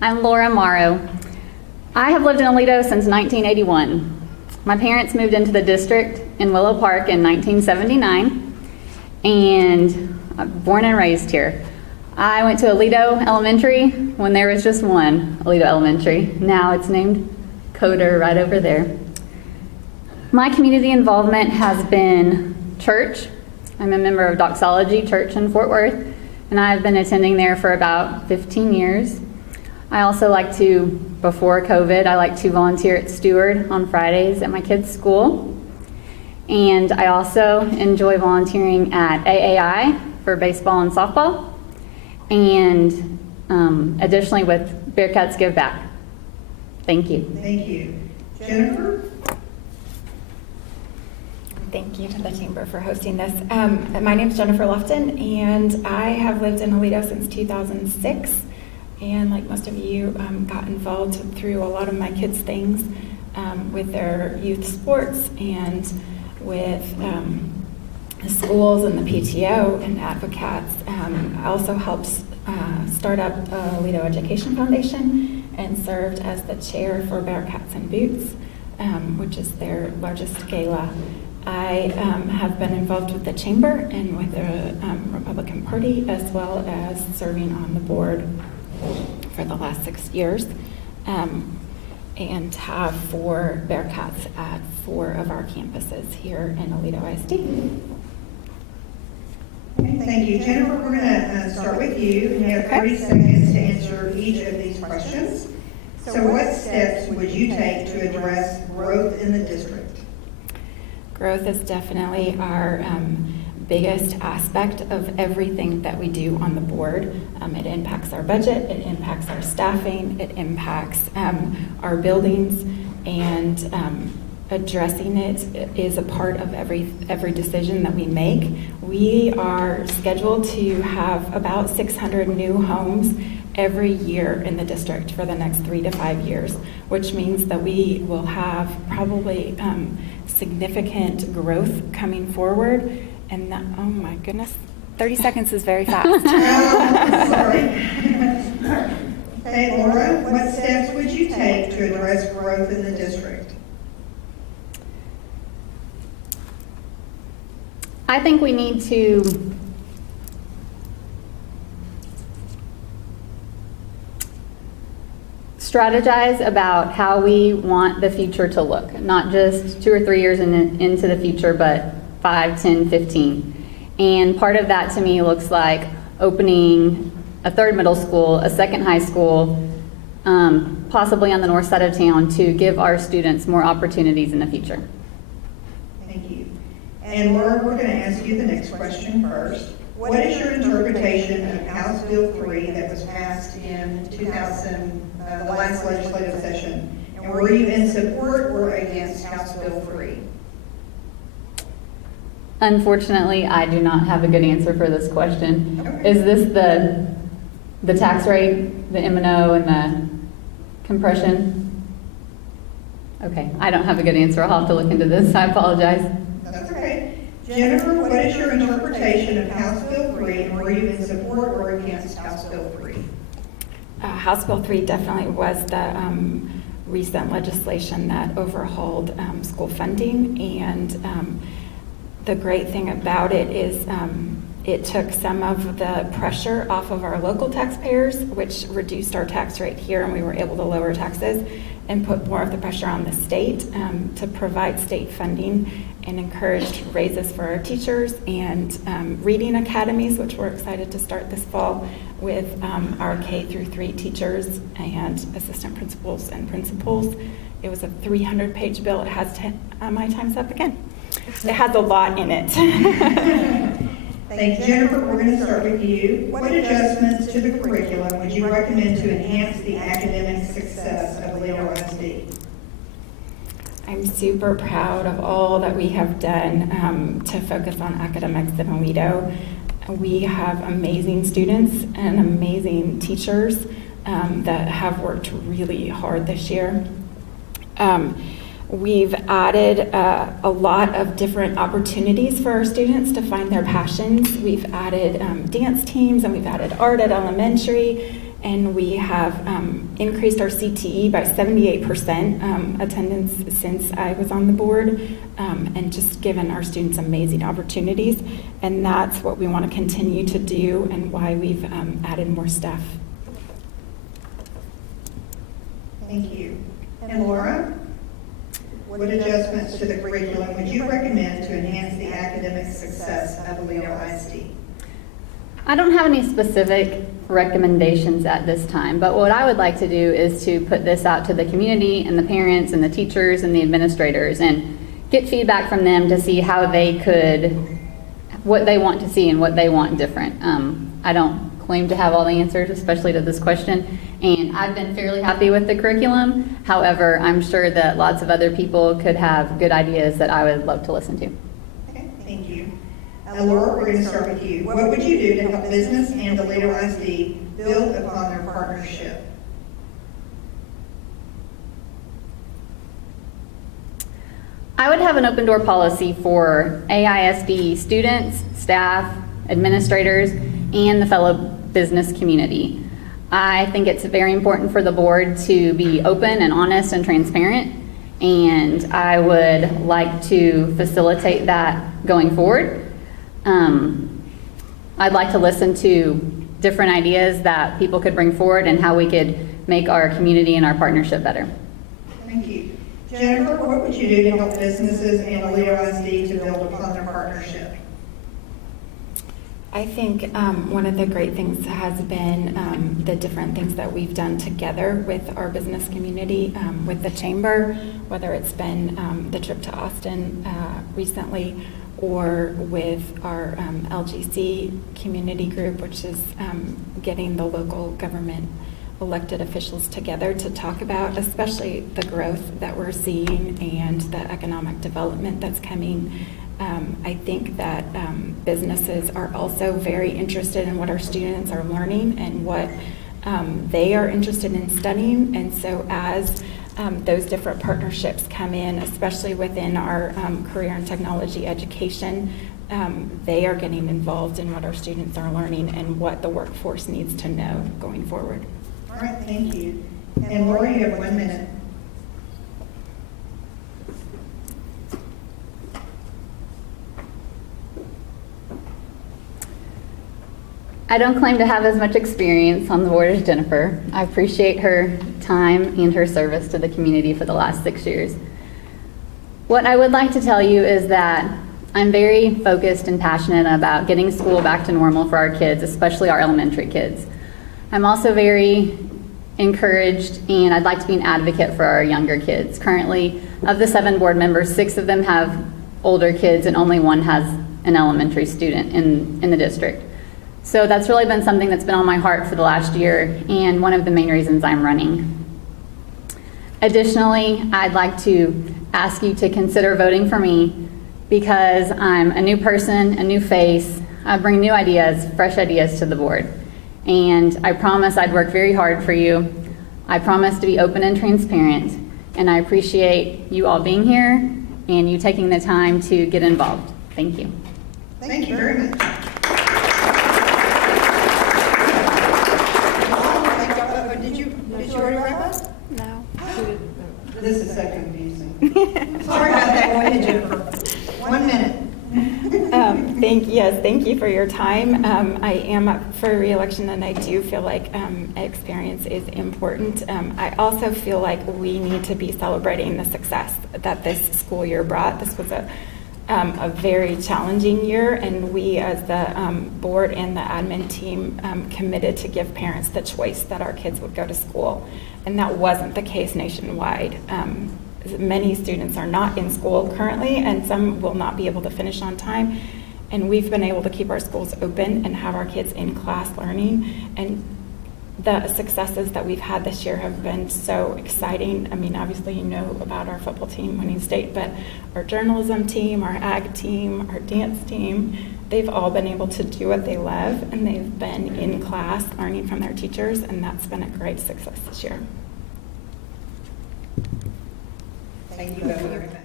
I'm Laura Morrow. I have lived in Aledo since 1981. My parents moved into the district in Willow Park in 1979, and I'm born and raised here. I went to Aledo Elementary when there was just one Aledo Elementary. Now it's named Coder right over there. My community involvement has been church. I'm a member of Doxology Church in Fort Worth, and I've been attending there for about 15 years. I also like to, before COVID, I like to volunteer at Steward on Fridays at my kids' school. And I also enjoy volunteering at AAI for baseball and softball, and additionally with Bearcats Give Back. Thank you. Thank you. Jennifer? Thank you to the Chamber for hosting this. My name is Jennifer Loftin, and I have lived in Aledo since 2006. And like most of you, got involved through a lot of my kids' things with their youth sports and with the schools and the PTO and advocates. I also helped start up Aledo Education Foundation and served as the chair for Bearcats and Boots, which is their largest gala. I have been involved with the Chamber and with the Republican Party, as well as serving on the board for the last 6 years, and have 4 Bearcats at 4 of our campuses here in Aledo ISD. Thank you. Jennifer, we're going to start with you. You have 30 seconds to answer each of these questions. So what steps would you take to address growth in the district? Growth is definitely our biggest aspect of everything that we do on the board. It impacts our budget, it impacts our staffing, it impacts our buildings, and addressing it is a part of every decision that we make. We are scheduled to have about 600 new homes every year in the district for the next 3 to 5 years, which means that we will have probably significant growth coming forward. And that, oh my goodness, 30 seconds is very fast. Sorry. Hey, Laura, what steps would you take to address growth in the district? I think we need to strategize about how we want the future to look, not just 2 or 3 years into the future, but 5, 10, 15. And part of that to me looks like opening a 3rd middle school, a 2nd high school, possibly on the north side of town, to give our students more opportunities in the future. Thank you. And Laura, we're going to ask you the next question first. What is your interpretation of House Bill 3 that was passed in the last legislative session? And were you in support or against House Bill 3? Unfortunately, I do not have a good answer for this question. Okay. Is this the tax rate, the M&O, and the compression? Okay, I don't have a good answer. I'll have to look into this. I apologize. That's okay. Jennifer, what is your interpretation of House Bill 3, and were you in support or against House Bill 3? House Bill 3 definitely was the recent legislation that overhauled school funding, and the great thing about it is it took some of the pressure off of our local taxpayers, which reduced our tax rate here, and we were able to lower taxes and put more of the pressure on the state to provide state funding, and encouraged raises for our teachers and reading academies, which we're excited to start this fall with our K through 3 teachers and assistant principals and principals. It was a 300-page bill. It has my time's up again. It has a lot in it. Thank you. Jennifer, we're going to start with you. What adjustments to the curriculum would you recommend to enhance the academic success of Aledo ISD? I'm super proud of all that we have done to focus on academics in Aledo. We have amazing students and amazing teachers that have worked really hard this year. We've added a lot of different opportunities for our students to find their passions. We've added dance teams, and we've added art at elementary, and we have increased our CTE by 78% attendance since I was on the board, and just given our students amazing opportunities. And that's what we want to continue to do, and why we've added more staff. Thank you. And Laura, what adjustments to the curriculum would you recommend to enhance the academic success of Aledo ISD? I don't have any specific recommendations at this time, but what I would like to do is to put this out to the community and the parents and the teachers and the administrators and get feedback from them to see how they could, what they want to see and what they want different. I don't claim to have all the answers, especially to this question, and I've been fairly happy with the curriculum. However, I'm sure that lots of other people could have good ideas that I would love to listen to. Okay, thank you. Laura, we're going to start with you. What would you do to help business and Aledo ISD build upon their partnership? I would have an open door policy for AISD students, staff, administrators, and the fellow business community. I think it's very important for the board to be open and honest and transparent, and I would like to facilitate that going forward. I'd like to listen to different ideas that people could bring forward and how we could make our community and our partnership better. Thank you. Jennifer, what would you do to help businesses and Aledo ISD to build upon their partnership? I think one of the great things has been the different things that we've done together with our business community, with the chamber, whether it's been the trip to Austin recently, or with our LGC community group, which is getting the local government elected officials together to talk about, especially the growth that we're seeing and the economic development that's coming. I think that businesses are also very interested in what our students are learning and what they are interested in studying. And so as those different partnerships come in, especially within our career and technology education, they are getting involved in what our students are learning and what the workforce needs to know going forward. All right, thank you. And Laura, you have 1 minute. I don't claim to have as much experience on the board as Jennifer. I appreciate her time and her service to the community for the last 6 years. What I would like to tell you is that I'm very focused and passionate about getting school back to normal for our kids, especially our elementary kids. I'm also very encouraged, and I'd like to be an advocate for our younger kids. Currently, of the 7 board members, 6 of them have older kids and only 1 has an elementary student in the district. So that's really been something that's been on my heart for the last year, and one of the main reasons I'm running. Additionally, I'd like to ask you to consider voting for me because I'm a new person, a new face. I bring new ideas, fresh ideas to the board. And I promise I'd work very hard for you. I promise to be open and transparent, and I appreciate you all being here and you taking the time to get involved. Thank you. Thank you very much. Did you already wrap up? No. This is so confusing. Sorry about that. Go ahead, Jennifer. 1 minute. Thank you for your time. I am up for re-election, and I do feel like experience is important. I also feel like we need to be celebrating the success that this school year brought. This was a very challenging year, and we as the board and the admin team committed to give parents the choice that our kids would go to school, and that wasn't the case nationwide. Many students are not in school currently, and some will not be able to finish on time, and we've been able to keep our schools open and have our kids in class learning, and the successes that we've had this year have been so exciting. I mean, obviously you know about our football team winning state, but our journalism team, our ag team, our dance team, they've all been able to do what they love, and they've been in class learning from their teachers, and that's been a great success this year. Thank you both very much.